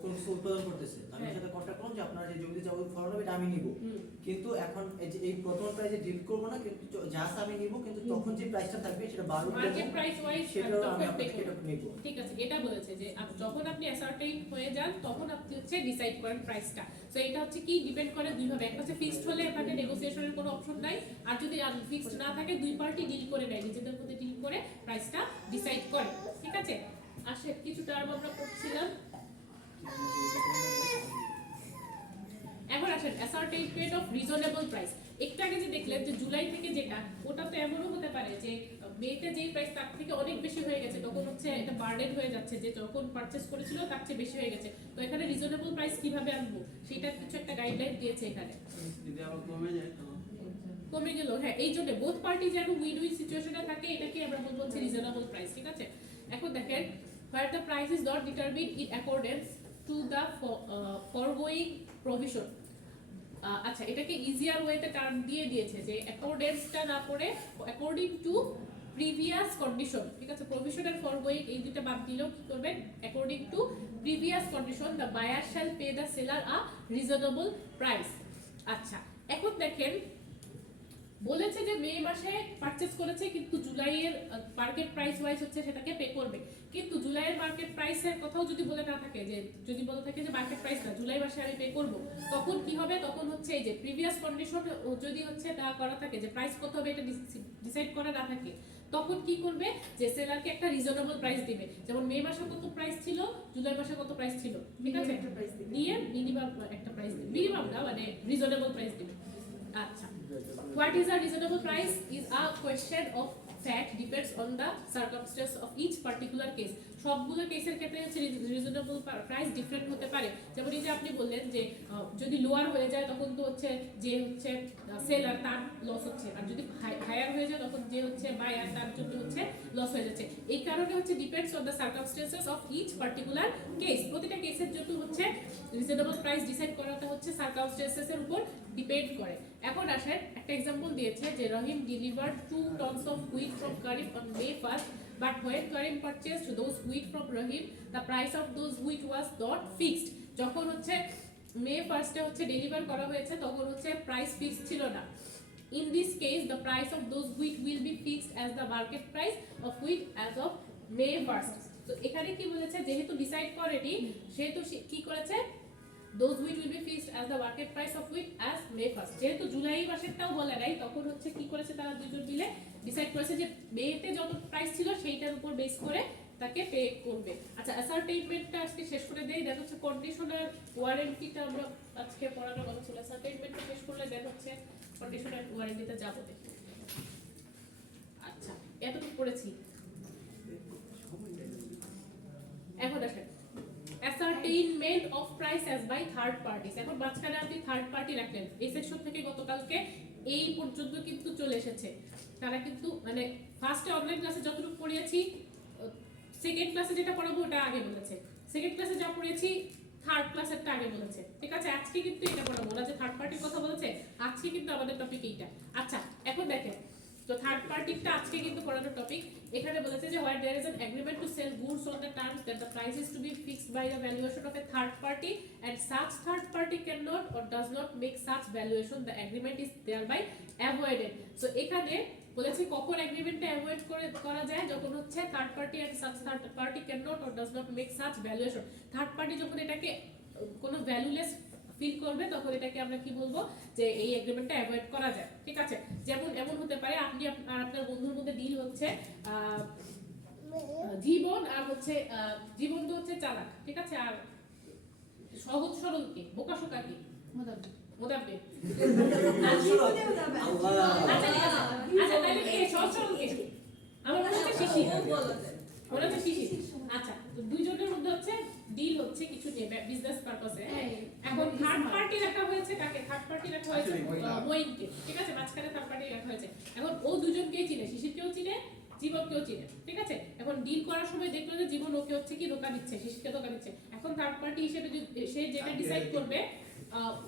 কোন কিছু উৎপাদন করতেছে, আমি হ্যাঁ। সাথে কন্ট্যাক্ট করলাম যে আপনার যে জমিতে যাবো ফলন হবে এটা আমি নিব, হুম। কিন্তু এখন এই যে এই প্রথম প্রাইসে ডিল করব না, কিন্তু জাস্ট আমি নিব, কিন্তু তখন যে প্রাইসটা থাকবে সেটা 12 মার্কেট প্রাইস ওয়াইজ সেটাও আমি তখন আপনাকে pay এটা করবে। নিব। ঠিক আছে, এটা বলেছে যে যখন আপনি অ্যাসার্টেইন হয়ে যান তখন আপনি হচ্ছে ডিসাইড করেন প্রাইসটা। সো এটা হচ্ছে কি ডিপেন্ড করে দুই ভাবে, একটা হচ্ছে ফিক্সড হলে এখানে নেগোসিয়েশনের কোনো অপশন নাই, আর যদি ফিক্সড না থাকে দুই পার্টি ডিল করে নেয়, নিজেদের মধ্যে ডিল করে প্রাইসটা ডিসাইড করে, ঠিক আছে। আসে কিছু টার্ম আমরা পড়ছিলাম। এখন আসেন অ্যাসার্টেইনমেন্ট অফ রিজনেবল প্রাইস। একটু আগে যে দেখলেন যে জুলাই থেকে যেটা, ওটা তো এমনও হতে পারে যে মেতে যেই প্রাইস তার থেকে অনেক বেশি হয়ে গেছে, তখন হচ্ছে এটা বার্ডেন হয়ে যাচ্ছে যে যখন পারচেজ করেছিল তার চেয়ে বেশি হয়ে গেছে। তো এখানে রিজনেবল প্রাইস কিভাবে আনবো সেটা কিছু একটা গাইডলাইন দিয়েছে এখানে। যদি আবার কমে যায় তো কমে গেল, হ্যাঁ এই জন্য বোথ পার্টি যেন উইন উইন সিচুয়েশনে থাকে, এটাকে আমরা বলবো হচ্ছে রিজনেবল প্রাইস, ঠিক আছে। এখন দেখেন where the price is not determined in accordance to the foregoing provision, আচ্ছা এটাকে ইজিয়ার ওয়েতে টার্ম দিয়ে দিয়েছে যে অ্যাকর্ডেন্সটা না করে অ্যাকর্ডিং টু প্রিভিয়াস কন্ডিশন, ঠিক আছে। প্রভিশনের ফরগোয়িং এই দুটো বাদ দিলেও কি করবেন, according to previous condition the buyer shall pay the seller a reasonable price. আচ্ছা এখন দেখেন বলেছে যে মে মাসে পারচেজ করেছে কিন্তু জুলাইয়ের মার্কেট প্রাইস ওয়াইজ হচ্ছে সেটাকে পে করবে, কিন্তু জুলাইয়ের মার্কেট প্রাইসের কথাও যদি বলে না থাকে, যে যদি বলে থাকে যে মার্কেট প্রাইস না জুলাই মাসে আমি পে করব, তখন কি হবে, তখন হচ্ছে এই যে প্রিভিয়াস কন্ডিশন যদি হচ্ছে তা করা থাকে যে প্রাইস কত হবে এটা ডিসাইড করা না থাকে, তখন কি করবে যে সেলারকে একটা রিজনেবল প্রাইস দিবে। যেমন মে মাসে কত প্রাইস ছিল, জুলাই মাসে কত প্রাইস ছিল, ঠিক আছে, নিয়ে মিনিমাম একটা প্রাইস দিবে, মিনিমাম না মানে রিজনেবল প্রাইস দিবে। আচ্ছা what is a reasonable price is a question of fact, depends on the circumstance of each particular case. সবগুলো কেসের ক্ষেত্রে হচ্ছে রিজনেবল প্রাইস ডিফারেন্ট হতে পারে। যেমন এই যে আপনি বললেন যে যদি লোয়ার হয়ে যায় তখন তো হচ্ছে যে হচ্ছে সেলার তার লস হচ্ছে, আর যদি হায়ার হয়ে যায় তখন যে হচ্ছে বায়ার তার জন্য হচ্ছে লস হয়ে যাচ্ছে। এই কারণে হচ্ছে depends on the circumstances of each particular case, প্রতিটা কেসের জন্য হচ্ছে রিজনেবল প্রাইস ডিসাইড করাটা হচ্ছে সার্কামস্টেন্সেস এর উপর ডিপেন্ড করে। এখন আসেন একটা एग्जांपल দিয়েছে যে রহিম delivered 2 tons of wheat from Karim on May 1st, but when Karim purchased those wheat from Rahim, the price of those wheat was not fixed. যখন হচ্ছে মে 1st এ হচ্ছে ডেলিভার করা হয়েছে তখন হচ্ছে প্রাইস ফিক্সড ছিল না। In this case, the price of those wheat will be fixed as the market price of wheat as of May 1st. তো এখানে কি বলেছে, যেহেতু ডিসাইড করেনি সেহেতু কি করেছে, those wheat will be fixed as the market price of wheat as May 1st. যেহেতু জুলাই মাসেরটাও বলে নাই, তখন হচ্ছে কি করেছে তারা দুজন মিলে ডিসাইড করেছে যে মেতে যত প্রাইস ছিল সেইটার উপর বেস করে তাকে পে করবে। আচ্ছা অ্যাসার্টেইনমেন্টটা আজকে শেষ করে দেই, দেন হচ্ছে কন্ডিশনাল ওয়ারেন্টিটা আমরা আজকে পড়ানোর কথা ছিল, অ্যাসার্টেইনমেন্টটা শেষ করলে দেন হচ্ছে কন্ডিশনাল ওয়ারেন্টিতে যাব দেখি। আচ্ছা এতটুকু পড়েছি, এখন আসেন ascertainment of price as by third parties। এখন মাঝখানে আপনি থার্ড পার্টি রাখলেন, এই সেকশন থেকে গতকালকে এই পর্যন্ত কিন্তু চলে এসেছে। তারা কিন্তু মানে ফার্স্টে অনলাইন ক্লাসে যতটুকু পড়িয়েছি, সেকেন্ড ক্লাসে যেটা পড়াবো ওটা আগে বলেছে, সেকেন্ড ক্লাসে যা পড়িয়েছি থার্ড ক্লাসেরটা আগে বলেছে, ঠিক আছে। আজকে কিন্তু এটা পড়াবো, ওরা যে থার্ড পার্টির কথা বলেছে আজকে কিন্তু আমাদের টপিক এইটা। আচ্ছা এখন দেখেন তো থার্ড পার্টিটা আজকে কিন্তু পড়ানোর টপিক। এখানে বলেছে যে where there is an agreement to sell goods on the terms that the price is to be fixed by the valuation of a third party and such third party cannot or does not make such valuation, the agreement is thereby avoided. So এখানে বলেছে কখন এগ্রিমেন্টটা avoid করা যায়, যখন হচ্ছে third party and such third party can not or does not make such valuation. Third party যখন এটাকে কোনো ভ্যালুলেস ফিল করবে তখন এটাকে আমরা কি বলবো যে এই এগ্রিমেন্টটা অ্যাভয়েড করা যায়, ঠিক আছে। যেমন এমন হতে পারে আপনি আর আপনার বন্ধুর মধ্যে ডিল হচ্ছে জীবন আর হচ্ছে জীবন তো হচ্ছে চালাক, ঠিক আছে, আর সহজ সরল কে বোকাশোকা কে মোদাব্বে। আচ্ছা ঠিক আছে, আচ্ছা তাহলে কে সহজ সরল কে, আমার মনে হচ্ছে শিশির, মনে হচ্ছে শিশির। আচ্ছা তো দুইজনের মধ্যে হচ্ছে ডিল হচ্ছে কিছু নিয়ে বিজনেস পারপাসে। এখন থার্ড পার্টি রাখা হয়েছে কাকে, থার্ড পার্টি রাখা হয়েছে মইনকে, ঠিক আছে, মাঝখানে থার্ড পার্টি রাখা হয়েছে। এখন ও দুজনকেই চিনে, শিশিরকেও চিনে জীবনকেও চিনে, ঠিক আছে। এখন ডিল করার সময় দেখলো যে জীবন ওকে হচ্ছে কি ধোকা দিচ্ছে, শিশিরকে ধোকা দিচ্ছে। এখন থার্ড পার্টি হিসেবে সে যেটা ডিসাইড করবে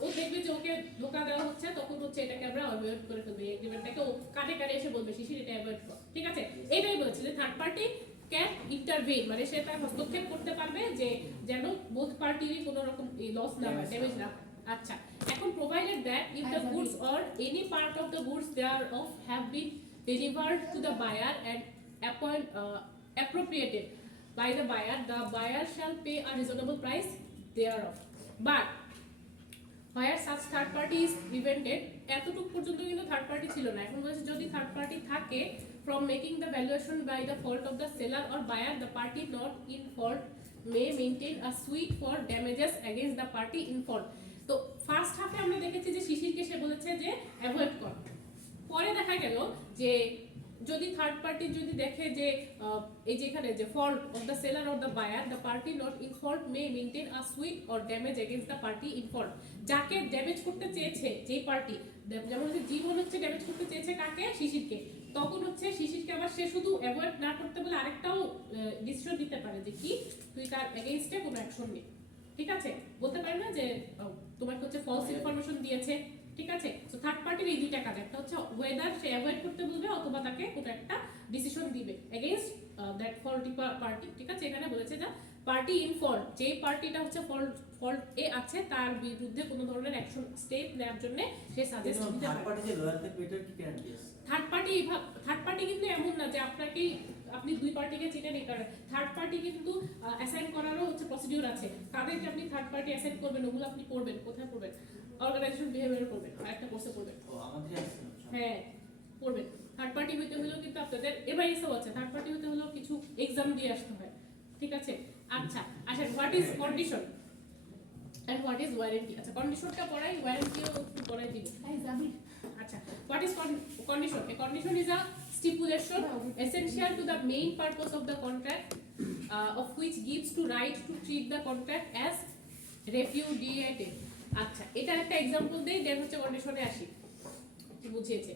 ও দেখবে যে ওকে ধোকা দেওয়া হচ্ছে, তখন হচ্ছে এটাকে আমরা অ্যাভয়েড করে ফেলবো, এই এগ্রিমেন্টটাকে ও কানে কানে এসে বলবে শিশির এটা অ্যাভয়েড কর, ঠিক আছে। এটাই বলছি যে থার্ড পার্টি ক্যান ইন্টারভেন, মানে সে তার হস্তক্ষেপ করতে পারবে যে যেন বোথ পার্টিরই কোনো রকম লস না হয়, ড্যামেজ না হয়। আচ্ছা এখন provided that if the goods or any part of the goods thereof have been delivered to the buyer and appropriated by the buyer shall pay a reasonable price thereof, but where such third party is prevented, এতটুকু পর্যন্ত কিন্তু third party ছিল না। এখন বলেছে যদি third party থাকে from making the valuation by the fault of the seller or buyer, the party not in fault may maintain a suit for damages against the party in fault. তো first হাফে আমরা দেখেছি যে শিশিরকে সে বলেছে যে avoid কর, পরে দেখা গেল যে যদি থার্ড পার্টি যদি দেখে যে এই যে এখানে যে fault of the seller or the buyer, the party not in fault may maintain a suit or damage against the party in fault. যাকে ড্যামেজ করতে চেয়েছে যেই পার্টি, যেমন হচ্ছে জীবন হচ্ছে ড্যামেজ করতে চেয়েছে কাকে, শিশিরকে, তখন হচ্ছে শিশিরকে আবার সে শুধু অ্যাভয়েড না করতে বলে আরেকটাও ডিসিশন দিতে পারে যে কি তুই তার এগেইনস্টে কোনো অ্যাকশন নে, ঠিক আছে, বলতে পারে না যে তোমাকে হচ্ছে ফলস ইনফরমেশন দিয়েছে, ঠিক আছে। সো থার্ড পার্টির এই দুইটা কাজ, একটা হচ্ছে ওয়েদার সে অ্যাভয়েড করতে বলবে অথবা তাকে কোনো একটা ডিসিশন দিবে এগেইনস্ট দ্যাট ফল্টি পার্টি, ঠিক আছে। এখানে বলেছে যে পার্টি ইন ফল্ট, যে পার্টিটা হচ্ছে ফল্ট এ আছে তার বিরুদ্ধে কোনো ধরনের অ্যাকশন স্টেপ নেওয়ার জন্য সে সাজেস্ট দিতে থার্ড পারে। পার্টি যে লয়াল থাকবে এটার কি গ্যারান্টি আছে? থার্ড পার্টি কিন্তু এমন না যে আপনাকেই আপনি দুই পার্টিকে চিনেন এই কারণে। থার্ড পার্টি কিন্তু অ্যাসাইন করারও হচ্ছে প্রসিডিউর আছে, কাদেরকে আপনি থার্ড পার্টি অ্যাসাইন করবেন ওগুলো আপনি করবেন, কোথায় করবেন, অর্গানাইজেশন বিহেভিয়ার করবেন, আর একটা কোর্সে করবেন। ও আমাদের আছে। হ্যাঁ করবেন। থার্ড পার্টি হইতে হলেও কিন্তু আপনাদের এমআইএসও আছে, থার্ড পার্টি হইতে হলেও কিছু এক্সাম দিয়ে আসতে হয়, ঠিক আছে। আচ্ছা what is condition and what is warranty? আচ্ছা কন্ডিশনটা পড়াই, ওয়ারেন্টিও একটু পড়াই দিব। আচ্ছা what is condition? A condition is a stipulation essential to the main purpose of the contract of which gives to right to treat the contract as repudiated. আচ্ছা এটার একটা एग्जांपल দেই, দেন হচ্ছে কন্ডিশনে আসি, কি বুঝিয়েছে।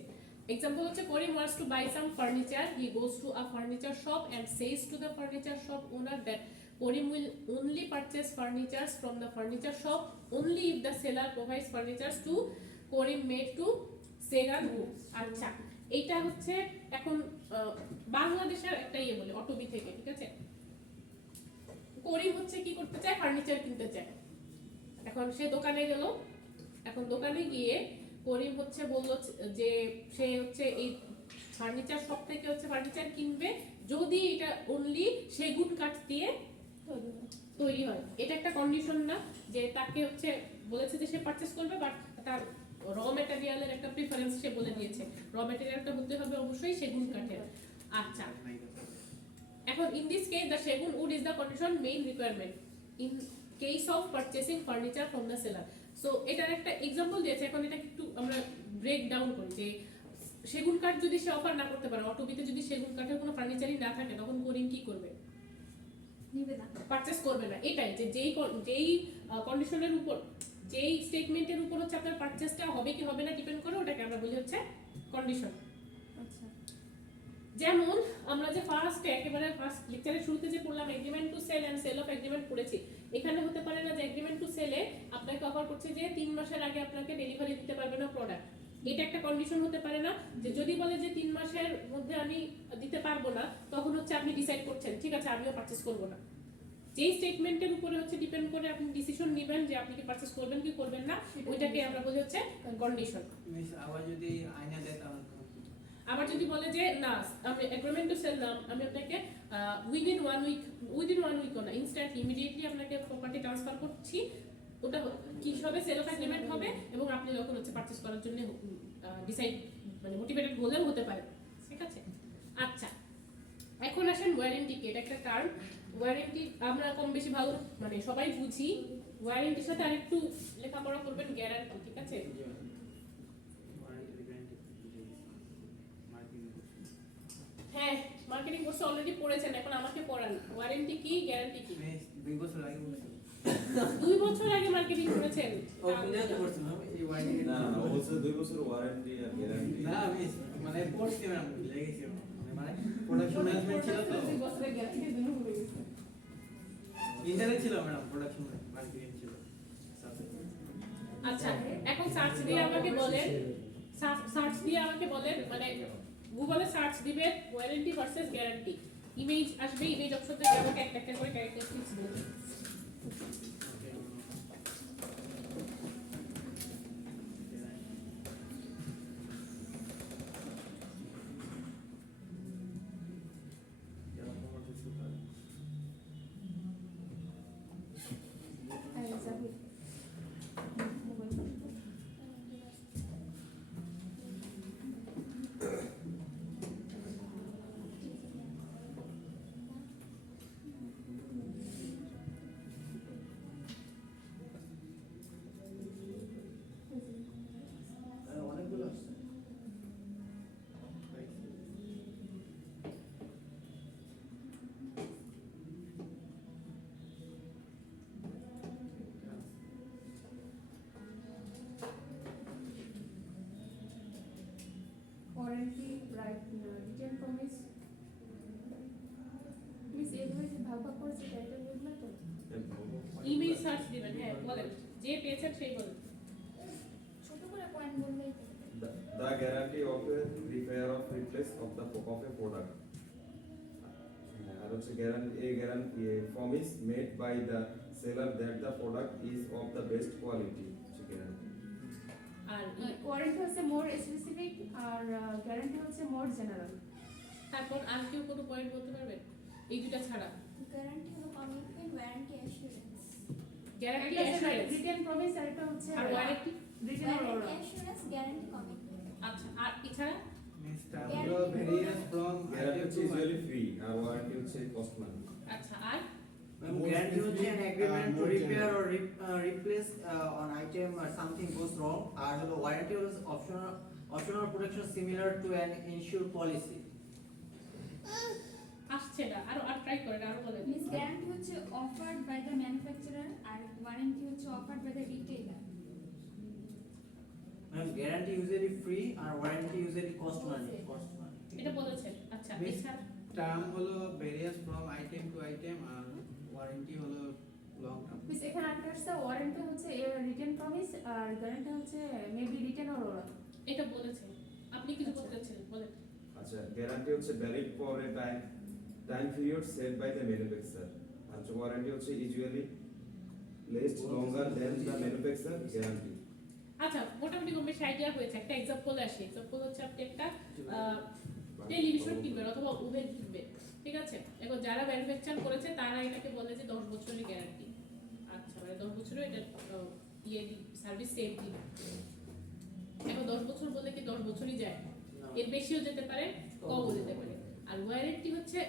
एग्जांपल হচ্ছে Karim wants to buy some furniture. He goes to a furniture shop and says to the furniture shop owner that Karim will only purchase furniture from the furniture shop only if the seller provides furniture to Karim made to সেগান go. আচ্ছা এইটা হচ্ছে এখন বাংলাদেশের একটা ইয়ে বলে অটোবি থেকে, ঠিক আছে। করিম হচ্ছে কি করতে চায়, ফার্নিচার কিনতে চায়। এখন সে দোকানে গেল, এখন দোকানে গিয়ে করিম হচ্ছে বলল যে সে হচ্ছে এই ফার্নিচার শপ থেকে হচ্ছে ফার্নিচার কিনবে যদি এটা অনলি সেগুন কাঠ দিয়ে তৈরি হয়। এটা একটা কন্ডিশন না যে তাকে হচ্ছে বলেছে যে সে পারচেজ করবে, বাট তার র ম্যাটেরিয়ালের একটা প্রিফারেন্স সে বলে দিয়েছে, র ম্যাটেরিয়ালটা হতে হবে অবশ্যই সেগুন কাঠের। আচ্ছা এখন ইন দিস কেস দ্য সেগুন wood is the condition main requirement in case of purchasing furniture from the seller. So এটার একটা एग्जांपल দিয়েছে, এখন এটা একটু আমরা ব্রেক ডাউন করি যে সেগুন কাঠ যদি সে অফার না করতে পারে, অটোবিতে যদি সেগুন কাঠের কোনো ফার্নিচারই না থাকে তখন করিম কি করবে, নিবে না, পারচেজ করবে না। এটাই যে যেই কন্ডিশনের উপর, যেই স্টেটমেন্টের উপর হচ্ছে আপনার পারচেজটা হবে কি হবে না ডিপেন্ড করে, ওটাকে আমরা বলি হচ্ছে কন্ডিশন। আচ্ছা যেমন আমরা যে একেবারে ফার্স্ট লেকচারের শুরুতে যে পড়লাম agreement to sell and sale of agreement পড়েছি, এখানে হতে পারে না যে এগ্রিমেন্ট টু সেলে আপনাকে অফার করছে যে 3 মাসের আগে আপনাকে ডেলিভারি দিতে পারবে না প্রোডাক্ট, এটা একটা কন্ডিশন হতে পারে না। যে যদি বলে যে 3 মাসের মধ্যে আমি দিতে পারবো না, তখন হচ্ছে আপনি ডিসাইড করছেন ঠিক আছে আমিও পারচেজ করব না। যেই স্টেটমেন্টের উপরে হচ্ছে ডিপেন্ড করে আপনি ডিসিশন নেবেন যে আপনি কি পারচেজ করবেন কি করবেন না, ওইটাকে আমরা বলি হচ্ছে কন্ডিশন। মিস আবার যদি আইনা দেয় তাহলে তো আবার যদি বলে যে না আমি এগ্রিমেন্ট টু সেল নাম আমি আপনাকে উইদিন 1 উইক না ইনস্ট্যান্টলি ইমিডিয়েটলি আপনাকে প্রপার্টি ট্রান্সফার করছি, ওটা কি হবে সেল অফ এগ্রিমেন্ট হবে এবং আপনি যখন হচ্ছে পারচেজ করার জন্য ডিসাইড মানে মোটিভেটেড হলেও হতে পারে, ঠিক আছে। আচ্ছা এখন আসেন ওয়ারেন্টি কি, এটা একটা টার্ম। ওয়ারেন্টি আমরা কম বেশি ভালো মানে সবাই বুঝি, ওয়ারেন্টির সাথে আরেকটু লেখাপড়া করবেন গ্যারান্টি, ঠিক আছে। হ্যাঁ মার্কেটিং কোর্সে অলরেডি পড়েছেন, এখন আমাকে পড়ান ওয়ারেন্টি কি গ্যারান্টি কি। মিস 2 বছর আগে বলছো 2 বছর আগে মার্কেটিং করেছেন? ও ক্লিয়ার করছ না এই ওয়ারেন্টি? না না ও বলছে 2 বছর ওয়ারেন্টি আর গ্যারান্টি না মিস মানে পড়ছি ম্যাম লেগেছি মানে প্রোডাকশন ম্যানেজমেন্ট ছিল তো 2 বছরের গ্যারান্টির জন্য হয়ে গেছে। ইন্টারনেট ছিল ম্যাডাম প্রোডাকশন মার্কেটিং ছিল সাথে। আচ্ছা এখন সার্চ দিয়ে আমাকে বলেন, সার্চ দিয়ে আমাকে বলেন মানে গুগলে সার্চ দিবেন ওয়ারেন্টি ভার্সেস গ্যারান্টি, ইমেজ আসবে, ইমেজ অপশন থেকে আমাকে একটা একটা করে ক্যারেক্টারিস্টিক্স বলবেন। Warranty right return promise miss এভাবে যে ভাগ ভাগ করেছে টাইটেল বললা তো ইমেজ সার্চ দিবেন, হ্যাঁ বলেন, যে পেয়েছেন সেই বলেন। ছোট করে পয়েন্ট বললেই তো The guarantee of a repair of replace of the of a product. আর হচ্ছে guarantee a promise made by the seller that the product is of the best quality. Guarantee. আর ওয়ারেন্টি হচ্ছে মোর স্পেসিফিক আর guarantee হচ্ছে মোর general. তারপর আর কেউ কোনো point বলতে পারবেন এই দুটা ছাড়া? গ্যারান্টি হলো কমিটমেন্ট, ওয়ারেন্টি অ্যাসুরেন্স। গ্যারান্টি একটা অ্যাসুরেন্স রিটার্ন প্রমিস আর একটা হচ্ছে আর warranty. Return warranty order. Assurance, guarantee commitment. আচ্ছা, আর এছাড়া হলো ভেরিয়েন্স ফ্রম Guarantee হচ্ছে usually free আর warranty হচ্ছে cost money. আচ্ছা, আর Guarantee হচ্ছে an agreement to repair or replace an item or something goes wrong. আর হলো warranty হলো optional protection similar to an insured policy. আসছে না, আরো আর ট্রাই করেন, আরো বলেন। মিস গ্যারান্টি হচ্ছে অফার্ড বাই দ্য ম্যানুফ্যাকচারার আর ওয়ারেন্টি হচ্ছে offered by the retailer. Guarantee usually free আর warranty usually cost money. এটা বলেছেন। আচ্ছা, Miss- এছাড়া টার্ম হলো variance from item to item আর ওয়ারেন্টি হলো লং টার্ম। মিস এখানে একটা হচ্ছে ওয়ারেন্টি হচ্ছে রিটার্ন প্রমিস আর গ্যারান্টি হচ্ছে মেবি রিটার্ন অর্ডার। এটা বলেছেন। আপনি কিছু বলতে চাচ্ছিলেন, বলেন। আচ্ছা, guarantee হচ্ছে valid for a time period set by the manufacturer. R warranty হচ্ছে usually last longer than the manufacturer guarantee. আচ্ছা, মোটামুটি কম বেশি আইডিয়া হয়েছে। একটা এক্সাম্পল আসে। এক্সাম্পল হচ্ছে আপনি একটা টেলিভিশন কিনবেন অথবা ওভেন কিনবেন, ঠিক আছে? এখন যারা ম্যানুফ্যাকচার করেছে তারা এটাকে বলে যে 10 বছরের গ্যারান্টি। আচ্ছা, মানে 10 বছরের এটা সার্ভিস সেম দিন। এখন 10 বছর বললে কি 10 বছরই যায়? এর বেশিও যেতে পারে, কমও যেতে পারে। আর ওয়ারেন্টি হচ্ছে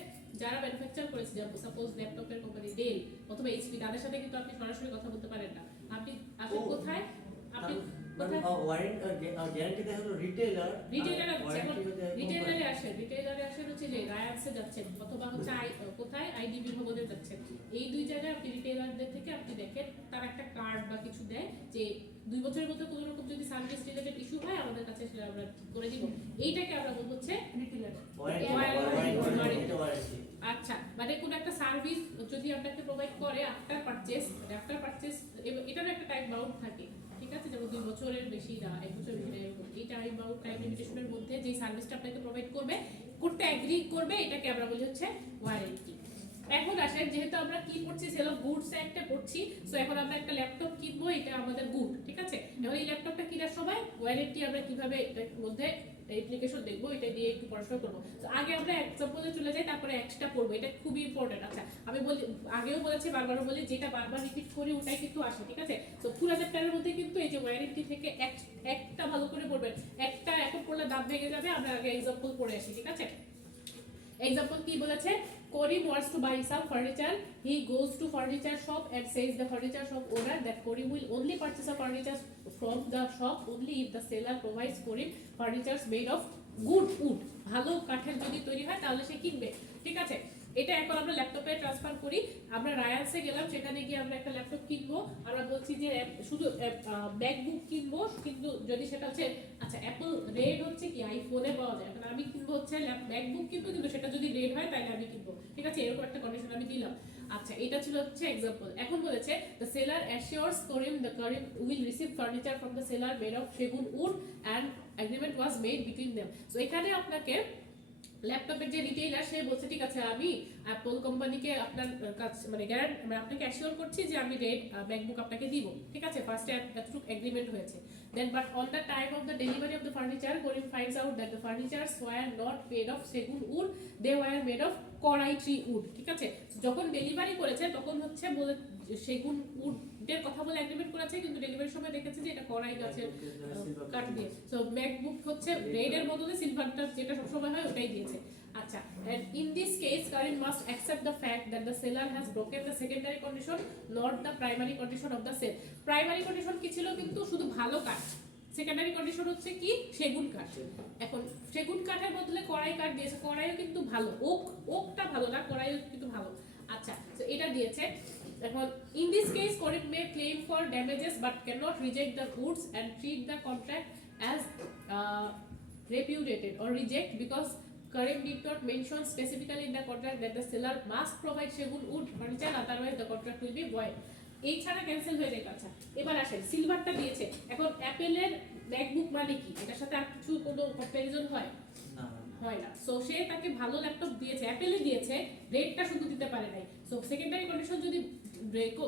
যারা ম্যানুফ্যাকচার করেছে, যেমন সাপোজ ল্যাপটপের কোম্পানি ডেল অথবা এইচপি, তাদের সাথে কিন্তু আপনি সরাসরি কথা বলতে পারেন না। আপনি আসলে কোথায় আপনি কোথায় গ্যারান্টি দেয় হলো রিটেইলার। রিটেইলারে রিটেইলারে রিটেইলারে আসেন হচ্ছে যে রায়ান্সে যাচ্ছেন অথবা হচ্ছে কোথায় আইডিবি ভবনে যাচ্ছেন। এই দুই জায়গায় আপনি রিটেইলারদের থেকে আপনি দেখেন তার একটা কার্ড বা কিছু দেয় যে 2 বছরের মধ্যে কোনো রকম যদি সার্ভিস রিলেটেড ইস্যু হয় আমাদের কাছে সেটা আমরা ঠিক করে দিব। এইটাকে আমরা বলবো হচ্ছে রিটেইলার। ওয়ারেন্টি। আচ্ছা, মানে কোন একটা সার্ভিস যদি আপনাকে প্রোভাইড করে আফটার পারচেজ, এটারও একটা টাইম বাউন্ড থাকে, ঠিক আছে? যেমন 2 বছরের বেশি না, 1 বছরের বেশি না, এরকম এই টাইম বাউন্ড, টাইম লিমিটেশনের মধ্যে যে সার্ভিসটা আপনাকে প্রোভাইড করতে এগ্রি করবে, এটাকে আমরা বলি হচ্ছে ওয়ারেন্টি। এখন আসেন, যেহেতু আমরা কি পড়ছি, সেল অফ গুডস একটা পড়ছি, সো এখন আমরা একটা ল্যাপটপ কিনবো, এটা আমাদের গুড, ঠিক আছে? এখন এই ল্যাপটপটা কেনার সময় ওয়ারেন্টি আমরা কিভাবে এটার মধ্যে অ্যাপ্লিকেশন দেখবো, এটা দিয়ে একটু পড়াশোনা করবো। তো আগে আমরা এক্সাম্পলে চলে যাই, তারপরে এক্সট্রা পড়বো, এটা খুবই ইম্পর্টেন্ট। আচ্ছা, আমি বলি, আগেও বলেছি, বারবারও বলি, যেটা বারবার রিপিট করি ওটাই কিন্তু আসে, ঠিক আছে? তো পুরো চ্যাপ্টারের মধ্যে কিন্তু এই যে ওয়ারেন্টি থেকে একটা ভালো করে পড়বেন, একটা এখন পড়লে দাঁত ভেঙে যাবে। আমরা আগে এক্সাম্পল পড়ে আসি, ঠিক আছে? এক্সাম্পল কি বলেছে? Karim wants to buy some furniture. He goes to furniture shop and says the furniture shop owner that Karim will only purchase a furniture from the shop only if the seller provides Karim furnitures made of good wood. ভালো কাঠের যদি তৈরি হয় তাহলে সে কিনবে, ঠিক আছে? এটা এখন আমরা ল্যাপটপে ট্রান্সফার করি। আমরা রায়ান্সে গেলাম, সেখানে গিয়ে আমরা একটা ল্যাপটপ কিনবো। আমরা বলছি যে শুধু ম্যাকবুক কিনবো, কিন্তু যদি সেটা হচ্ছে, আচ্ছা অ্যাপল রেড হচ্ছে কি আইফোনে পাওয়া যায়, এখন আমি কিনবো হচ্ছে ম্যাকবুক কিনবো, কিন্তু সেটা যদি রেড হয় তাহলে আমি কিনবো, ঠিক আছে? এরকম একটা কন্ডিশন আমি দিলাম। আচ্ছা, এটা ছিল হচ্ছে এক্সাম্পল। এখন বলেছে the seller assures Karim the Karim will receive furniture from the seller made of segun wood and agreement was made between them. So এখানে আপনাকে ল্যাপটপের যে রিটেইলার সে বলছে, ঠিক আছে, আমি অ্যাপল কোম্পানিকে আপনার কাছে মানে আপনাকে অ্যাসিওর করছি যে আমি রেড ম্যাকবুক আপনাকে দিব, ঠিক আছে? ফার্স্টে এতটুকু এগ্রিমেন্ট হয়েছে। Then but on the time of the delivery of the furniture Karim finds out that the furnitures were not made of segun wood, they were made of korai tree wood, ঠিক আছে? যখন delivery করেছে তখন হচ্ছে বলে সেগুন উডের কথা বলে এগ্রিমেন্ট করেছে, কিন্তু ডেলিভারির সময় দেখেছে যে এটা করাই গাছের কাঠ দিয়ে। সো ম্যাকবুক হচ্ছে রেড এর বদলে সিলভারটা যেটা সবসময় হয় ওটাই দিয়েছে। আচ্ছা, and in this case Karim must accept the fact that the seller has broken the secondary condition, not the primary condition of the sale. Primary condition কি ছিল? কিন্তু শুধু ভালো কাঠ। সেকেন্ডারি কন্ডিশন হচ্ছে কি? সেগুন কাঠ। এখন সেগুন কাঠের বদলে কড়াই কাঠ দিয়েছে, কড়াইও কিন্তু ভালো, ওকটা ভালো না, কড়াইও কিন্তু ভালো। আচ্ছা, তো এটা দিয়েছে। এখন in this case Karim may claim for damages but cannot reject the goods and treat the contract as repudiated or reject because Karim did not mention specifically in the contract that the seller must provide সেগুন wood furniture, otherwise the contract will be void. এই ছাড়া cancel হয়ে যায়। আচ্ছা এবার আসেন সিলভারটা দিয়েছে, এখন অ্যাপেলের ম্যাকবুক মানে কি, এটার সাথে আর কিছু কোনো কম্প্যারিজন হয় না হয় না। সো সে তাকে ভালো ল্যাপটপ দিয়েছে, অ্যাপেলে দিয়েছে, রেটটা শুধু দিতে পারে নাই। সো সেকেন্ডারি কন্ডিশন যদি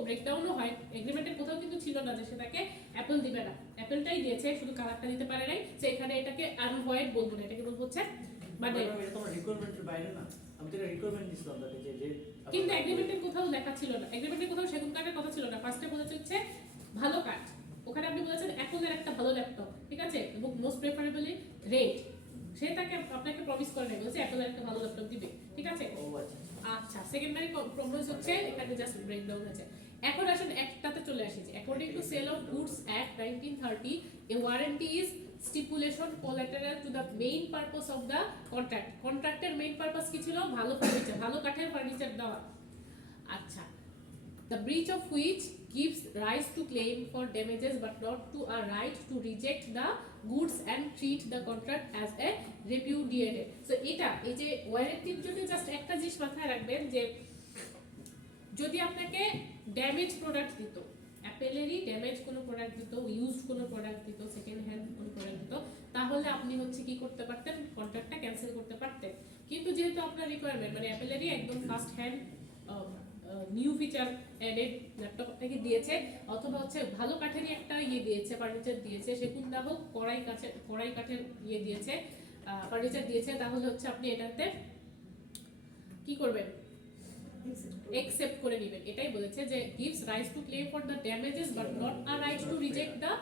ব্রেকডাউনও হয়, এগ্রিমেন্টের কোথাও কিন্তু ছিল না যে সে তাকে অ্যাপেল দিবে না, অ্যাপেলটাই দিয়েছে, শুধু কালারটা দিতে পারে নাই। সো এখানে এটাকে আনভয়েড বলবো না, এটাকে বলবো হচ্ছে মানে এটা তোমার রিকোয়ারমেন্টের বাইরে না, আমি তো রিকোয়ারমেন্ট দিছিলাম তাকে যে কিন্তু এগ্রিমেন্টের কোথাও লেখা ছিল না, এগ্রিমেন্টের কোথাও সেগুন কাঠের কথা ছিল না। ফার্স্টে বলেছে হচ্ছে ভালো কাঠ, ওখানে আপনি বলেছেন অ্যাপলের একটা ভালো ল্যাপটপ, ঠিক আছে, এবং মোস্ট প্রেফারেবলি রেট। সে তাকে আপনাকে প্রমিস করে নাই, বলছে অ্যাপলের একটা ভালো ল্যাপটপ দিবে, ঠিক আছে। ও আচ্ছা আচ্ছা সেকেন্ডারি প্রমিস হচ্ছে এখানে জাস্ট ব্রেকডাউন হয়েছে। এখন আসেন একটাতে চলে আসি যে according to sale of goods act 1930 এ warranty is stipulation collateral to the main purpose of the contract. কন্ট্রাক্টের মেইন পারপাস কি ছিল? ভালো ফার্নিচার, ভালো কাঠের ফার্নিচার দেওয়া। আচ্ছা, the breach of which gives rise to claim for damages but not to a right to reject the goods and treat the contract as a repudiated. So এটা এই যে ওয়ারেন্টির জন্য জাস্ট একটা জিনিস মাথায় রাখবেন যে যদি আপনাকে ড্যামেজ প্রোডাক্ট দিত, অ্যাপেলেরই ড্যামেজ কোনো প্রোডাক্ট দিত, ইউজড কোনো প্রোডাক্ট দিত, সেকেন্ড হ্যান্ড কোনো প্রোডাক্ট দিত, তাহলে আপনি হচ্ছে কি করতে পারতেন? কন্ট্রাক্টটা ক্যান্সেল করতে পারতেন। কিন্তু যেহেতু আপনার রিকোয়ারমেন্ট মানে অ্যাপেলেরই একদম first hand new feature added laptop আপনাকে দিয়েছে, অথবা হচ্ছে ভালো কাঠেরই একটা ইয়ে দিয়েছে, ফার্নিচার দিয়েছে, সেগুন না হোক কড়াই কাঠের ইয়ে দিয়েছে, ফার্নিচার দিয়েছে, তাহলে হচ্ছে আপনি এটাতে কি করবেন? accept করে নেবেন। এটাই বলেছে যে gives rise to claim for the damages but not a right to reject the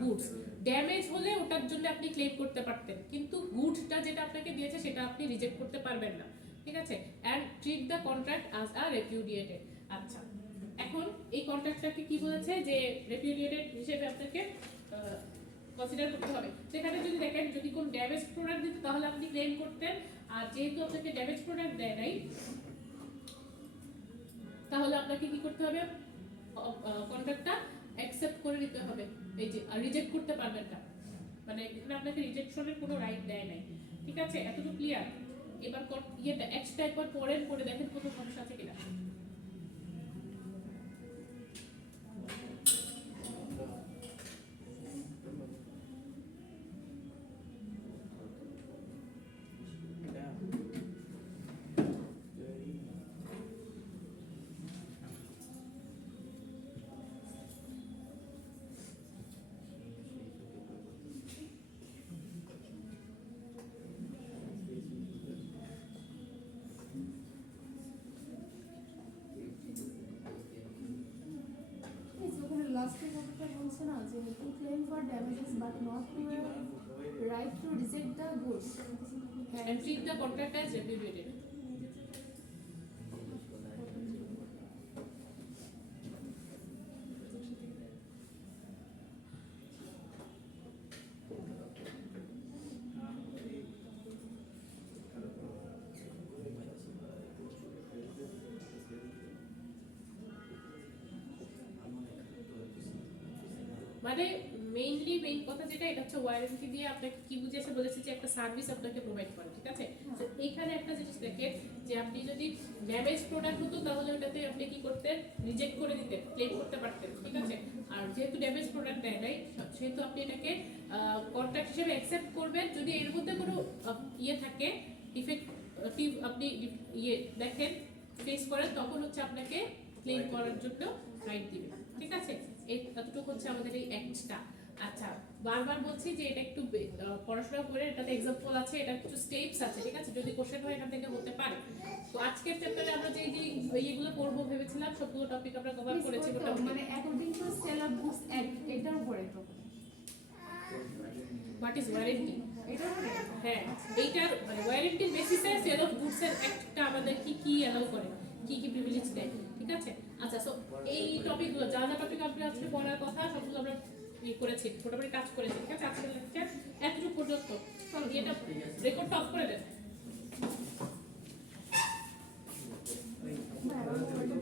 goods. Damage হলে ওটার জন্য আপনি ক্লেম করতে পারতেন, কিন্তু গুডসটা যেটা আপনাকে দিয়েছে সেটা আপনি রিজেক্ট করতে পারবেন না, ঠিক আছে। and treat the contract as a repudiated. আচ্ছা, এখন এই কন্ট্রাক্টটাকে কি বলেছে যে repudiated হিসেবে আপনাকে কনসিডার করতে হবে। সেখানে যদি দেখেন যদি কোন ড্যামেজ প্রোডাক্ট দিত তাহলে আপনি ক্লেম করতেন, আর যেহেতু আপনাকে ড্যামেজ প্রোডাক্ট দেয় নাই তাহলে আপনাকে কি করতে হবে? কন্ট্রাক্টটা অ্যাকসেপ্ট করে নিতে হবে, এই যে রিজেক্ট করতে পারবেন না, মানে এখানে আপনাকে রিজেকশনের কোনো রাইট দেয় নাই, ঠিক আছে। এতটুকু ক্লিয়ার? এবার ইয়েটা এক্সট্রা একবার পড়ে দেখেন কোনো সমস্যা আছে কিনা। লাস্টে কথাটা বলছে না যে to claim for damages but not to right to reject the goods and treat the contract as repudiated. মানে মেইন কথা যেটা, এটা হচ্ছে ওয়ারেন্টি দিয়ে আপনাকে কি বুঝিয়েছে? বলেছে যে একটা সার্ভিস আপনাকে প্রোভাইড করে, ঠিক আছে। তো এইখানে একটা জিনিস দেখেন যে আপনি যদি ড্যামেজ প্রোডাক্ট হতো তাহলে ওটাতে আপনি কি করতেন? রিজেক্ট করে দিতেন, ক্লেম করতে পারতেন, ঠিক আছে। আর যেহেতু ড্যামেজ প্রোডাক্ট দেয় নাই সেহেতু আপনি এটাকে কন্ট্রাক্ট হিসেবে অ্যাকসেপ্ট করবেন। যদি এর মধ্যে কোনো ইয়ে থাকে, ডিফেক্টিভ আপনি ইয়ে দেখেন ফেস করেন, তখন হচ্ছে আপনাকে ক্লেম করার জন্য রাইট দিবে, ঠিক আছে। এতটুকু হচ্ছে আমাদের এই অ্যাক্টটা। আচ্ছা, বারবার বলছি যে এটা একটু পড়াশোনা করে, এটাতে এক্সাম্পল আছে, এটা কিছু স্টেপস আছে, ঠিক আছে। যদি কোশ্চেন হয় এখান থেকে হতে পারে। তো আজকের চ্যাপ্টারে আমরা যে ইয়েগুলো পড়বো ভেবেছিলাম সবগুলো টপিক আমরা কভার করেছি মোটামুটি। মানে according to sale of goods act এটার উপরে তো হোয়াট ইজ ওয়ারেন্টি? এটার উপরে হ্যাঁ, এইটার মানে ওয়ারেন্টির বেসিসে সেল অফ গুডস এর অ্যাক্টটা আমাদের কি অ্যালাউ করে, কি প্রিভিলেজ দেয়, ঠিক আছে। আচ্ছা, সো এই টপিকগুলো যা টপিক আমরা আজকে পড়ার কথা সবগুলো আমরা করেছি, মোটামুটি কাজ করেছি, ঠিক আছে। আজকের লেকচার এতটুকু পর্যন্ত। এটা রেকর্ডটা অফ করে